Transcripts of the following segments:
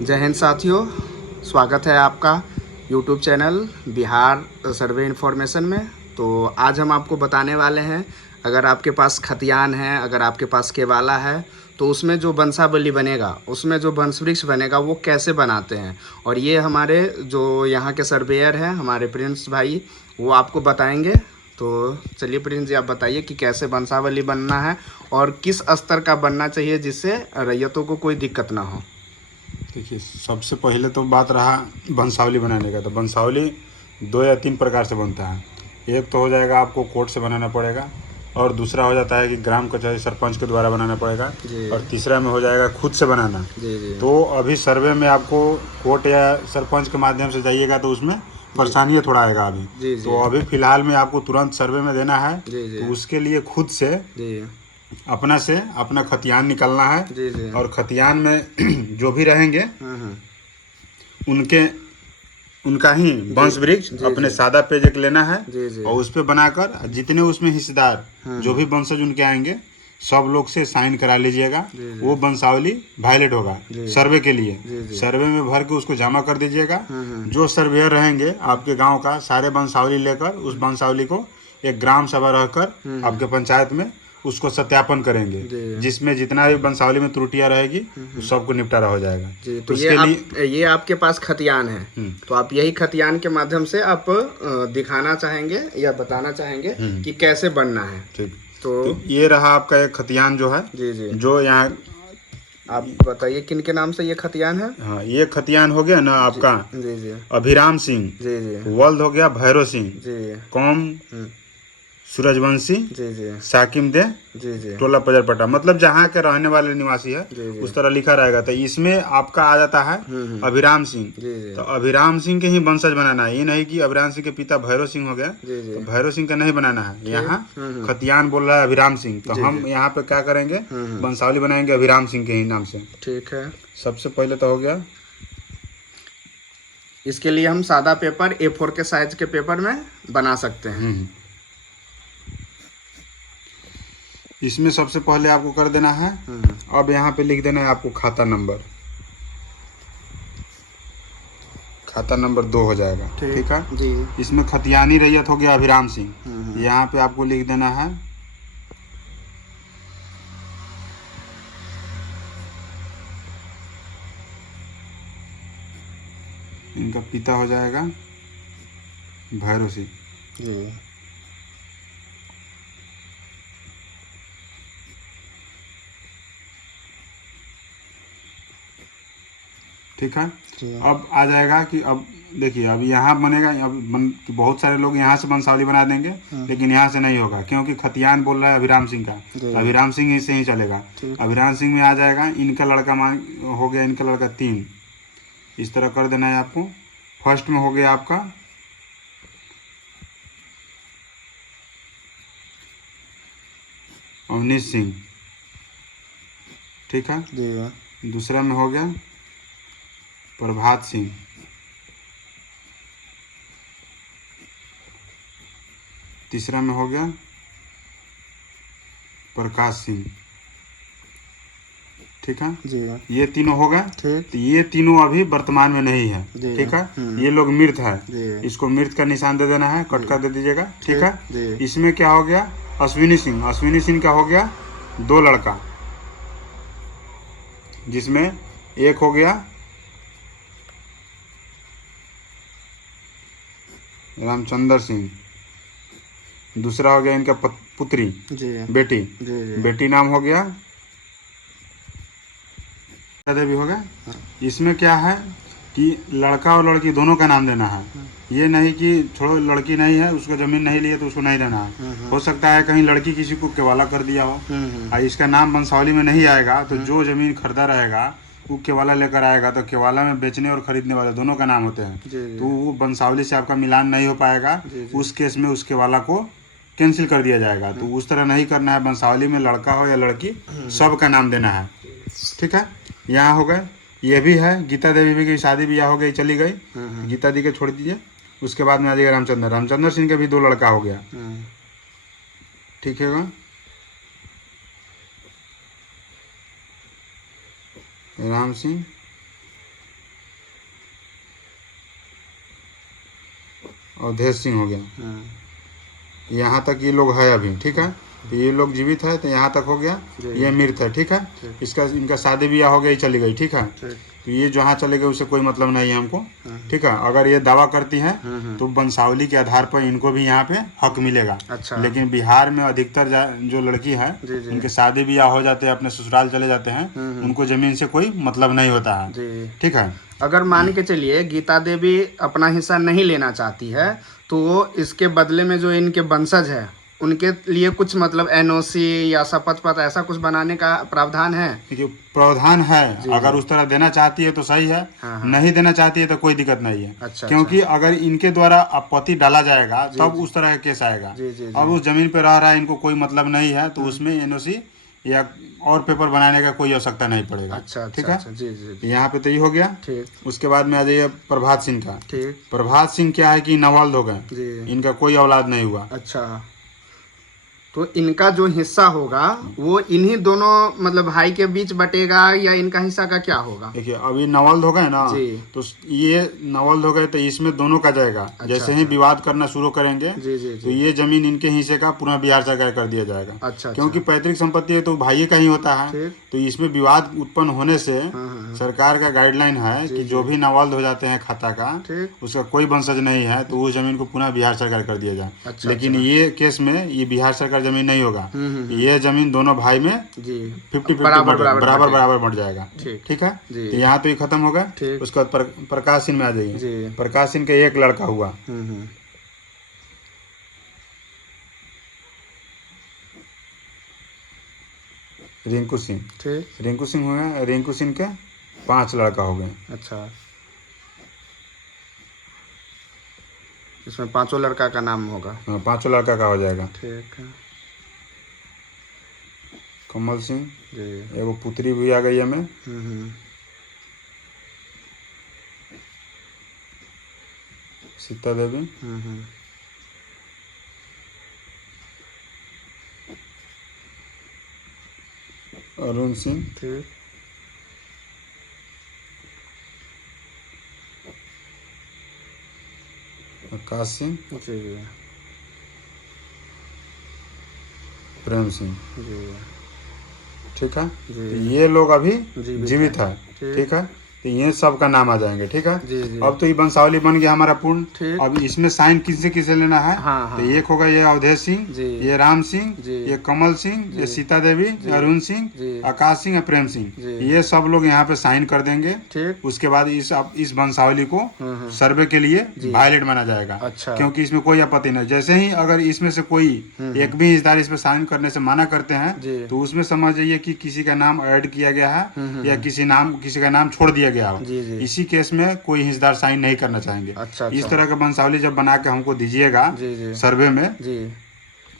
जय हिंद साथियों, स्वागत है आपका यूट्यूब चैनल बिहार सर्वे इन्फॉर्मेशन में। तो आज हम आपको बताने वाले हैं, अगर आपके पास खतियान है, अगर आपके पास केवाला है, तो उसमें जो बंसावली बनेगा, उसमें जो वंश वृक्ष बनेगा वो कैसे बनाते हैं। और ये हमारे जो यहाँ के सर्वेयर हैं, हमारे प्रिंस भाई, वो आपको बताएंगे। तो चलिए प्रिंस जी, आप बताइए कि कैसे वंशावली बनना है और किस स्तर का बनना चाहिए जिससे रैयतों को कोई दिक्कत ना हो। देखिए, सबसे पहले तो बात रहा वंशावली बनाने का। तो वंशावली 2 या 3 प्रकार से बनता है। एक तो हो जाएगा आपको कोर्ट से बनाना पड़ेगा, और दूसरा हो जाता है कि ग्राम कचहरी सरपंच के द्वारा बनाना पड़ेगा, जी और तीसरा में हो जाएगा खुद से बनाना। जी जी तो अभी सर्वे में आपको कोर्ट या सरपंच के माध्यम से जाइएगा तो उसमें जी परेशानी थोड़ा आएगा अभी। जी जी तो अभी फ़िलहाल में आपको तुरंत सर्वे में देना है। जी जी तो उसके लिए खुद से जी अपना खतियान निकालना है। जी जी और खतियान में जो भी रहेंगे हम्म, उनके उनका ही जी वंश वृक्ष जी अपने जी सादा पेज एक लेना है, जी जी और उस पर बनाकर जितने उसमें हिस्सेदार जो हम्म, भी वंशज उनके आएंगे सब लोग से साइन करा लीजिएगा। जी जी वो वंशावली वैलिड होगा जी सर्वे के लिए। जी जी सर्वे में भर के उसको जमा कर दीजिएगा। हम्म, जो सर्वेयर रहेंगे आपके गांव का, सारे वंशावली लेकर उस वंशावली को एक ग्राम सभा रहकर हम्म, आपके पंचायत में उसको सत्यापन करेंगे, जी जिसमें जितना भी वंशावली में त्रुटियां रहेगी उस सबको निपटारा हो जाएगा। जी। तो उसके लिए ये आपके पास खतियान है, तो आप यही खतियान के माध्यम से आप दिखाना चाहेंगे या बताना चाहेंगे कि कैसे बनना है। ठीक। तो तो ये रहा आपका एक खतियान जो है, जी जी, जो यहाँ। आप बताइए किन के नाम से ये खतियान है। हाँ, ये खतियान हो गया ना जी आपका जी जी अभिराम सिंह। जी जी वल्द हो गया भैरव सिंह। जी कौम हम्म, सूरजवंशी। जी जी साकिम दे जी जी टोला पजरपटा, मतलब जहाँ के रहने वाले निवासी है जी जी उस तरह लिखा रहेगा। तो इसमें आपका आ जाता है अभिराम सिंह। जी जी तो अभिराम सिंह के ही वंशज बनाना है, ये नहीं कि अभिराम सिंह के पिता भैरव सिंह हो गया जी जी तो भैरव सिंह का नहीं बनाना है। ठीक। यहाँ खतियान बोल रहा है अभिराम सिंह, तो जी जी हम यहाँ पे क्या करेंगे, वंशावली बनाएंगे अभिराम सिंह के ही नाम से। ठीक है। सबसे पहले तो हो गया। इसके लिए हम सादा पेपर A4 के साइज के पेपर में बना सकते हैं। इसमें सबसे पहले आपको कर देना है, अब यहाँ पे लिख देना है आपको खाता नंबर। खाता नंबर 2 हो जाएगा। ठीक है। जी इसमें खतियानी रैयत हो गया अभिराम सिंह, यहाँ पे आपको लिख देना है इनका पिता हो जाएगा भैरव सिंह। जी ठीक है। जी अब आ जाएगा कि अब देखिए, अब यहाँ बनेगा, कि बहुत सारे लोग यहाँ से वंशावली बना देंगे, लेकिन यहाँ से नहीं होगा क्योंकि खतियान बोल रहा है अभिराम सिंह का, तो अभिराम सिंह से ही चलेगा। ठीक। अभिराम सिंह में आ जाएगा इनका लड़का हो गया, इनका लड़का 3। इस तरह कर देना है आपको। फर्स्ट में हो गया आपका अवनीश सिंह। ठीक है। जी दूसरा में हो गया प्रभात सिंह। तीसरा में हो गया प्रकाश सिंह। ठीक है। जी ये तीनों हो गए। ठीक। तो ये तीनों अभी वर्तमान में नहीं है। जी ठीक है। ये लोग मृत है, जी इसको मृत का निशान दे देना है, कट कर दे दीजिएगा। ठीक है। जी इसमें क्या हो गया अश्विनी सिंह। अश्विनी सिंह का हो गया 2 लड़का, जिसमें एक हो गया रामचंद्र सिंह, दूसरा हो गया इनका पुत्री जी बेटी। जी बेटी नाम हो गया देवी हो गया। इसमें क्या है कि लड़का और लड़की दोनों का नाम देना है। ये नहीं कि छोड़ो लड़की नहीं है, उसको जमीन नहीं ली है तो उसको नहीं देना है। हो सकता है कहीं लड़की किसी को केवाला कर दिया हो और इसका नाम वंशावली में नहीं आएगा, तो जो जमीन खरीदा रहेगा वो केवाला लेकर आएगा, तो केवाला में बेचने और खरीदने वाले दोनों का नाम होते हैं। तो वो वंशावली से आपका मिलान नहीं हो पाएगा। उस केस में उस केवाला को कैंसिल कर दिया जाएगा। तो उस तरह नहीं करना है। वंशावली में लड़का हो या लड़की सबका नाम देना है। ठीक है। यहाँ हो गए। ये भी है गीता देवी भी की शादी ब्याह हो गई, चली गई, गीता दी के छोड़ दीजिए। उसके बाद में आ जाएगा रामचंद्र सिंह के भी 2 लड़का हो गया। ठीक है। राम सिंह अवधेश सिंह हो गया, हाँ, यहाँ तक ये लोग है अभी, ठीक है। तो ये लोग जीवित है, तो यहाँ तक हो गया, ये मृत है, ठीक है। इसका इनका शादी ब्याह हो गया, ये चली गई, ठीक है। तो ये जहाँ चले गए उससे कोई मतलब नहीं है हमको, ठीक है। अगर ये दावा करती है तो वंशावली के आधार पर इनको भी यहाँ पे हक मिलेगा। अच्छा। लेकिन बिहार में अधिकतर जो लड़की है उनके शादी ब्याह हो जाते हैं, अपने ससुराल चले जाते हैं, उनको जमीन से कोई मतलब नहीं होता है, ठीक है। अगर मान के चलिए गीता देवी अपना हिस्सा नहीं लेना चाहती है तो वो इसके बदले में जो इनके वंशज है उनके लिए कुछ मतलब एनओसी या शपथ पत्र ऐसा कुछ बनाने का प्रावधान है? देखिए प्रावधान है, अगर उस तरह देना चाहती है तो सही है, नहीं देना चाहती है तो कोई दिक्कत नहीं है। अच्छा, क्योंकि अगर इनके द्वारा आपत्ति डाला जाएगा तब उस तरह का केस आएगा। अब उस जमीन पे रह रहा है, इनको कोई मतलब नहीं है, तो उसमें एनओसी या और पेपर बनाने का कोई आवश्यकता नहीं पड़ेगा। अच्छा, ठीक है। अच्छा, जी जी यहाँ पे तो ये हो गया, ठीक। उसके बाद में आ जाइए प्रभात सिंह का। ठीक। प्रभात सिंह क्या है कि नवाल्द हो गए, इनका कोई औलाद नहीं हुआ। अच्छा, तो इनका जो हिस्सा होगा वो इन्हीं दोनों मतलब भाई के बीच बटेगा या इनका हिस्सा का क्या होगा? देखिए अभी नवल्द हो गए ना, तो ये नवल्द हो गए तो इसमें दोनों का जाएगा। अच्छा, जैसे ही विवाद करना शुरू करेंगे जी। तो ये जमीन इनके हिस्से का पूरा बिहार सरकार कर दिया जाएगा। अच्छा, क्योंकि पैतृक संपत्ति है तो भाई का ही होता है, तो इसमें विवाद उत्पन्न होने से सरकार का गाइडलाइन है कि जो भी नवल्द हो जाते हैं खाता का, उसका कोई वंशज नहीं है तो उस जमीन को पुनः बिहार सरकार कर दिया जाए। लेकिन ये केस में ये बिहार सरकार जमीन नहीं होगा, ये जमीन दोनों भाई में 50-50 बराबर बढ़ जाएगा, ठीक है। तो यहाँ तो ये खत्म होगा। उसके बाद प्रकाश सिंह में आ जाइए। प्रकाश सिंह का एक लड़का हुआ, रिंकू सिंह। रिंकू सिंह हो गया, रिंकू सिंह के 5 लड़का हो गए। अच्छा, इसमें 5 लड़का का नाम होगा? हाँ, 5 लड़का का हो जाएगा। ठीक है। कमल सिंह, एगो पुत्री भी आ गई हमें। सीता देवी, अरुण सिंह, आकाश सिंह, प्रेम सिंह, ठीक है। तो ये लोग अभी जीवित है, ठीक है। तो ये सब का नाम आ जाएंगे, ठीक है। अब तो ये वंशावली बन गया हमारा पूर्ण। अब इसमें साइन किसे लेना है? तो एक होगा ये अवधेश सिंह, ये राम सिंह, ये कमल सिंह, ये सीता देवी, अरुण सिंह, आकाश सिंह, प्रेम सिंह, ये सब लोग यहाँ पे साइन कर देंगे। उसके बाद इस वंशावली को सर्वे के लिए वायलेट माना जाएगा। अच्छा। क्योंकि इसमें कोई आपत्ति नहीं। जैसे ही अगर इसमें से कोई एक भी हिस्सेदार इस पे साइन करने से मना करते हैं तो उसमें समझ जाइए कि किसी का नाम ऐड किया गया है या किसी का नाम छोड़ दिया गया हो। इसी केस में कोई हिस्सेदार साइन नहीं करना चाहेंगे। अच्छा। इस तरह का वंशावली जब बना के हमको दीजिएगा सर्वे में,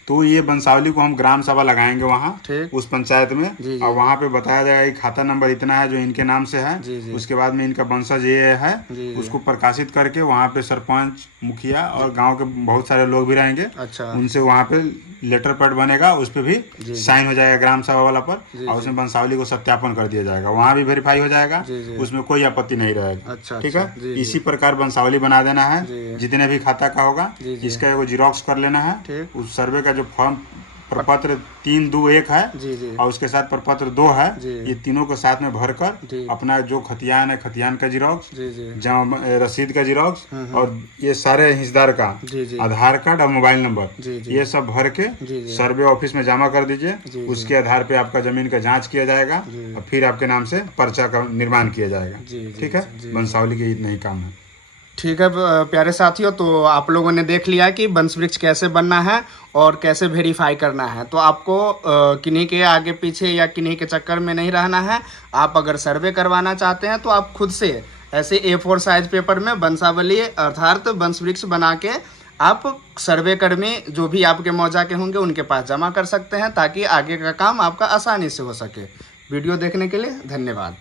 तो ये वंशावली को हम ग्राम सभा लगाएंगे वहाँ उस पंचायत में, और वहाँ पे बताया जाएगा कि खाता नंबर इतना है जो इनके नाम से है। उसके बाद में इनका वंशज ये है, उसको प्रकाशित करके वहाँ पे सरपंच, मुखिया और गांव के बहुत सारे लोग भी रहेंगे। अच्छा। उनसे वहाँ पे लेटर पैड बनेगा, उस पर भी साइन हो जाएगा ग्राम सभा वाला पर, और उसमें वंशावली को सत्यापन कर दिया जाएगा, वहाँ भी वेरीफाई हो जाएगा, उसमें कोई आपत्ति नहीं रहेगा। अच्छा, ठीक है। इसी प्रकार वंशावली बना देना है, जितने भी खाता का होगा इसका एगो जिरोक्स कर लेना है। उस सर्वे का जो फॉर्म प्रपत्र 3-2-1 है और उसके साथ प्रपत्र 2 है, ये तीनों को साथ में भरकर अपना जो खतियान है, खतियान का जिरोक्स, जमा रसीद का जिरोक्स, और ये सारे हिस्सेदार का आधार कार्ड और मोबाइल नंबर, ये सब भर के सर्वे ऑफिस में जमा कर दीजिए। उसके आधार पे आपका जमीन का जांच किया जाएगा और फिर आपके नाम से पर्चा का निर्माण किया जाएगा। ठीक है। वंशावली के इतना ही काम है। ठीक है प्यारे साथियों, तो आप लोगों ने देख लिया कि वंश वृक्ष कैसे बनना है और कैसे वेरीफाई करना है। तो आपको किन्हीं के आगे पीछे या किन्हीं के चक्कर में नहीं रहना है। आप अगर सर्वे करवाना चाहते हैं तो आप खुद से ऐसे A4 साइज पेपर में वंशावली अर्थात वंश वृक्ष बना के आप सर्वे कर्मी जो भी आपके मौजा के होंगे उनके पास जमा कर सकते हैं, ताकि आगे का काम आपका आसानी से हो सके। वीडियो देखने के लिए धन्यवाद।